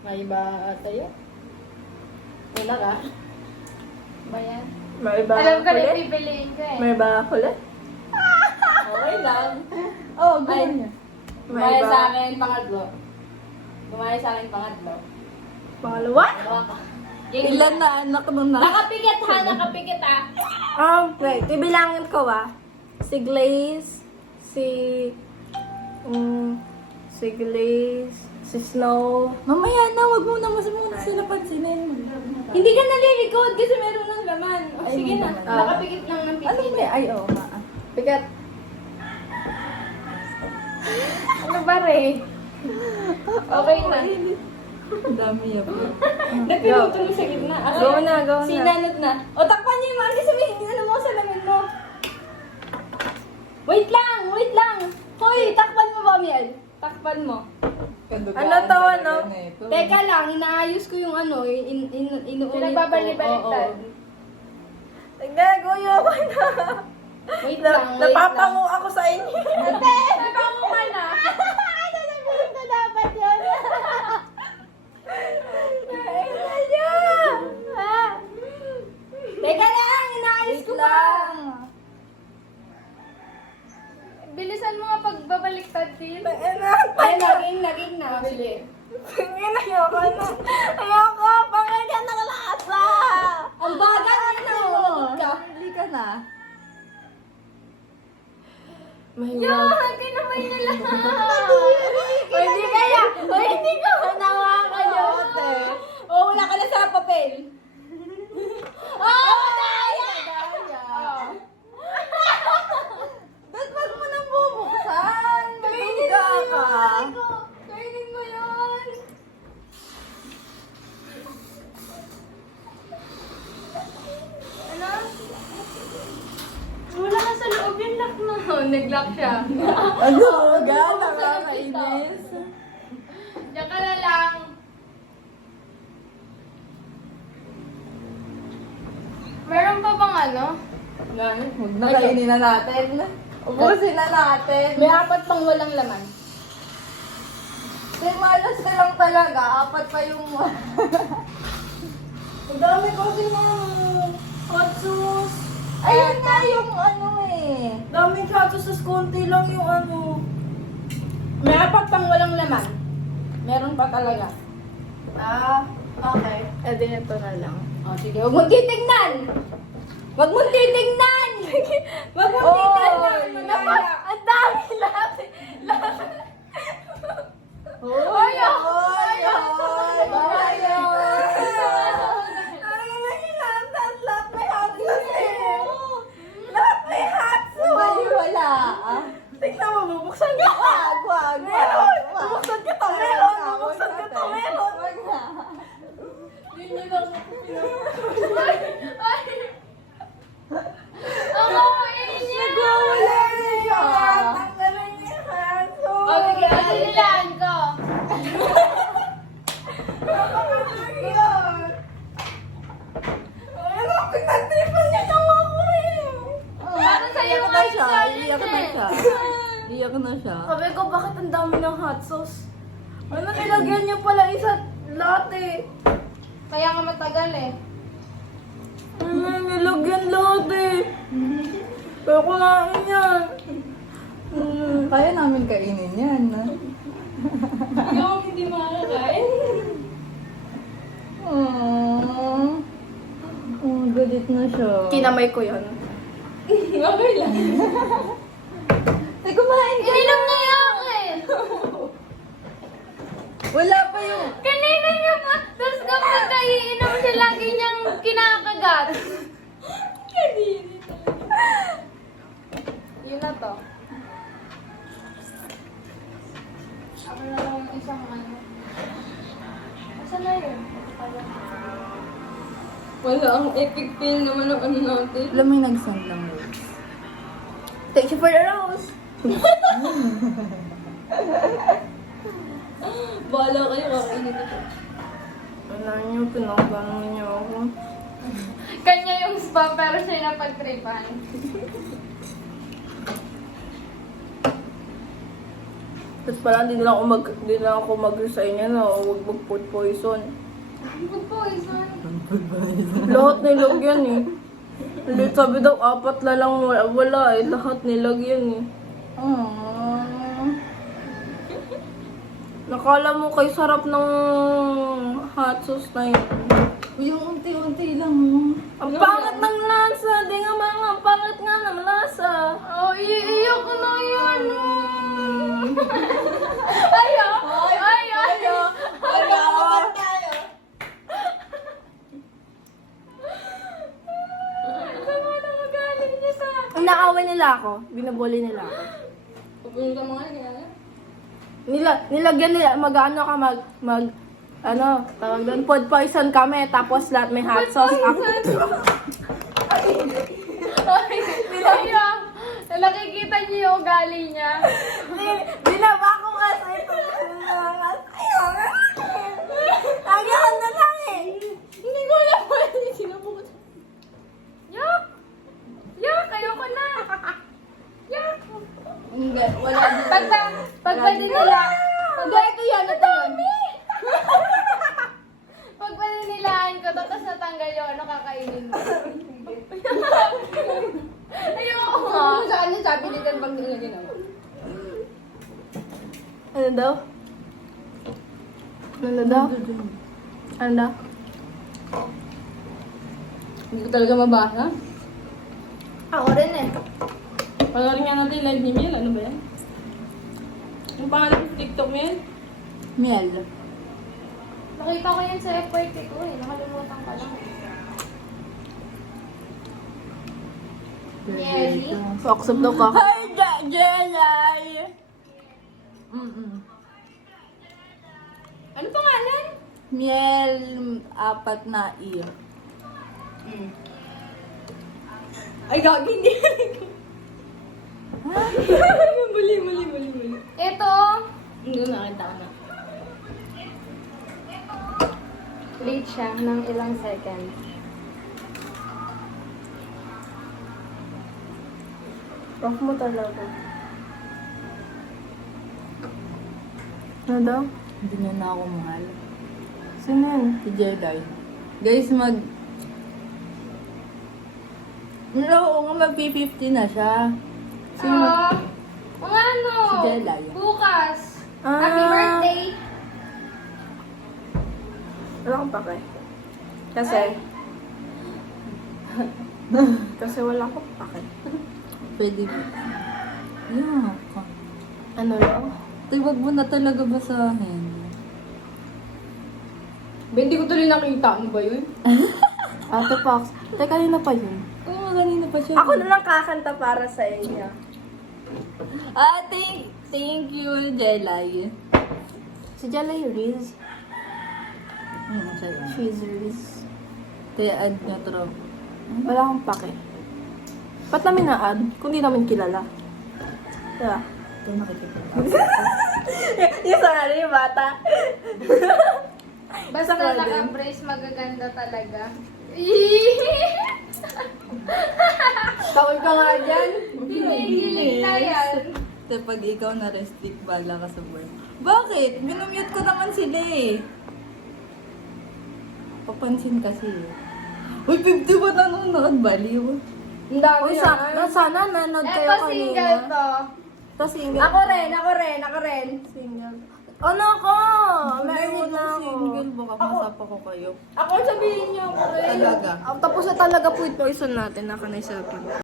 May iba tayo? Wala ka? Ba yan? May iba Alam ko na kulit? pipiliin ko eh. May iba kulit? Okay lang. Oo, Ay, ganun niya. Gumaya sa akin pangatlo. Gumaya sa akin pangatlo. Pangalawa? Dalawa ka. Ilan na anak mo na? Nakapikit ha, nakapikit ha. Wait, bibilangin ko Si Glaze, si Glaze, si Snow. Mamaya na, wag mo na sila pansinin. Hindi ka nalilikod kasi meron ng laman. O, Ay, sige may na, laman. nakapikit lang ng Ano pipili. ba? Ay, oo nga. Pikat. Ano ba re? Okay na. Ang dami yan. Nagpiluto mo sa gitna. Go na, go na. Sinanot na. O, takpan niyo yung mga sabihin. Ano mo sa laman mo? Wait lang, wait lang. Hoy, takpan mo ba, Miel? Takpan mo. Ano to, ano? Teka lang, inaayos ko yung ano, inuulit ko. Pinagbabalik-baliktad. Oo. Nagaguyo ko na. Wait lang, wait Napapango lang. ako sa inyo. Ate, napango ka na. Sasabihin ko dapat yun. Nailan niya. Teka lang, inaayos ko pa. lang. Bilisan mo nga pagbabaliktad din. Ay, naging na. Sige. Ayoko na. Ayoko. Bakit ka nakalasa? Ang bagal na ka. Hindi ka na. Yo, Mahirap. kinamay na lang. O, hindi kaya. O, hindi ka manawa ka yun. Ate. O, wala ka na sa papel. Oh, daya! Ba't wag mo nang bubuksan? Matuga ka. Kainin mo yun. Ano? Wala ka sa loob yung lock na. Oh, nag-lock siya. Ano? Nakakainis. Diyan ka na lang. Meron pa bang ano? Huwag na kainin na natin. Ubusin na natin. May apat pang walang laman. Malas ka lang talaga. Apat pa yung... Ang dami kasi mga hot sauce. Ayun nga yung ano eh. Daming hot sauce, konti lang yung ano. May apat pang walang laman. Meron pa talaga. Okay. Eh, di ito na lang. O, sige. Huwag mong titignan! Huwag mong titignan! Huwag mong titignan! Yaya. Ang dami lahat! Hoy! Hoy! Hoy! Ano na hinantas? Lahat may hot sauce eh. Lahat may hot sauce. Wala. Tignan mo, bubuksan ka. Wag. Meron. Bubuksan kita. Meron. Bubuksan kita. Meron. Wag na. Hindi lang. Ako, niya. Nagwawala na siya. Tanggalin niya yung hot sauce. O, sige. Alilaan ko. Napakagayot. Ano, pinagtripan niya lang ako eh. Para sa'yo Iyak ang na siya. challenge Iyak na eh. siya. Iyak na siya. Sabi ko, bakit ang dami ng hot sauce? Ano, nilagyan niyo pala isa latte. Kaya nga matagal eh. Ano, nilagyan latte. Pero kumain yan. Kaya namin kainin yan. Yung hindi makakain. Galit na siya. Kinamay ko yun. Okay lang. Ay, kumain ka Ininom na yung eh. Wala pa yung... Kanina niya pa. Tapos kapag naiinom siya, lagi niyang kinakagat. Yun na to. Ako na lang yung isang ano. Asan na yun? Wala, ang epic fail naman ng ano natin. Alam mo yung nag-send lang mo. Thank you for the rose. Bahala kayo, kakainin ko. Wala niyo, pinagano niyo ako. Kanya yung spa pero siya yung napagtripan. Tapos pala, hindi na ako mag-resign yan, huwag mag-food poison. Food poison. Lahat nilag yan eh. Hindi, sabi daw, 4 na lang wala eh. Lahat nilag yan eh. Nakala mo kay sarap ng hot sauce na yun. Yung unti-unti lang. Ang pangit ng lasa. Di nga mga, ang pangit nga ng lasa. Oh, iiyak ko na yan. Ayo! Ayo! Sama na magaling niya sa... Ang naaway nila ako. Binabuli nila ako. Pupunta mo nga, kaya Nilagyan nila, mag-ano ka, tawag doon, food poison kami, tapos lahat may hot sauce. Ayo! Nakikita niyo yung ugali niya. Binaba ko kasi ito. Nagyakan na lang eh. Hindi ko alam kung ano yung sinabot. Yak! Yak! Ayoko na! Yak! Hindi, wala. Pag pwede nila... Hindi, ito yan. Pag pwede nilaan ko, tapos natanggal yung ano kakainin mo. Ayoko nga! Sa kanya sabi ni Dan pag nilagyan ako. Ano daw? Ano daw? Ano daw? Hindi ko talaga mabasa. Ako rin eh. Panoorin nga natin live ni Miel. Ano ba yan? Ang pangalan ng TikTok mo yan? Miel. Nakita ko yan sa FYP ko eh. Nakalimutan ko lang. Mielly? Fox up daw ka. Hi, Jelay! Ano pangalan? Miel, 4 na ear. Ay, gagi, hindi. Muli. Ito. Hindi ko nakita ko na. Late siya ng ilang seconds. Rock mo talaga. Ano daw? Hindi niya na ako mahal. Sino yan? Si Jelay. Guys, oo nga, mag-50 na siya. Sino? Mga ano? Si Jelay. Bukas. Ah. Happy birthday. Wala akong pake. Kasi? Kasi wala akong pake. Pwede ba? Yeah. Ano daw? Wag mo na talaga basahin. Hindi ko tuloy nakita. Ano ba yun? Ate Fox. Teka, kanina pa yun. Oo, kanina pa siya. Ako na lang kakanta para sa inyo. Thank you, Jelay. Si Jelay Riz. Sa'yo. She's Riz. Kaya add nyo to. Wala akong pake. Ba't namin na-add kung di namin kilala? Diba? Ito nakikita. Yung sa ano yung bata. Basta Saka din. naka-brace, magaganda talaga. Tawag ka nga dyan. Hinihiling na yan. Kasi pag ikaw na-restrict, bala ka sa board. Bakit? Minumute ko naman sila eh. Papansin kasi eh. Uy, 50 ba nanonood? Baliw. Ang dami Uy, sana nanood kayo Eto, single kanina. to. Ito single. Ako rin. Single. Ano ko? Meron na ako. Single, baka masapa ko kayo. Ako sabihin niyo ako rin. Talaga. Tapos na talaga food poison natin. Naka na isa.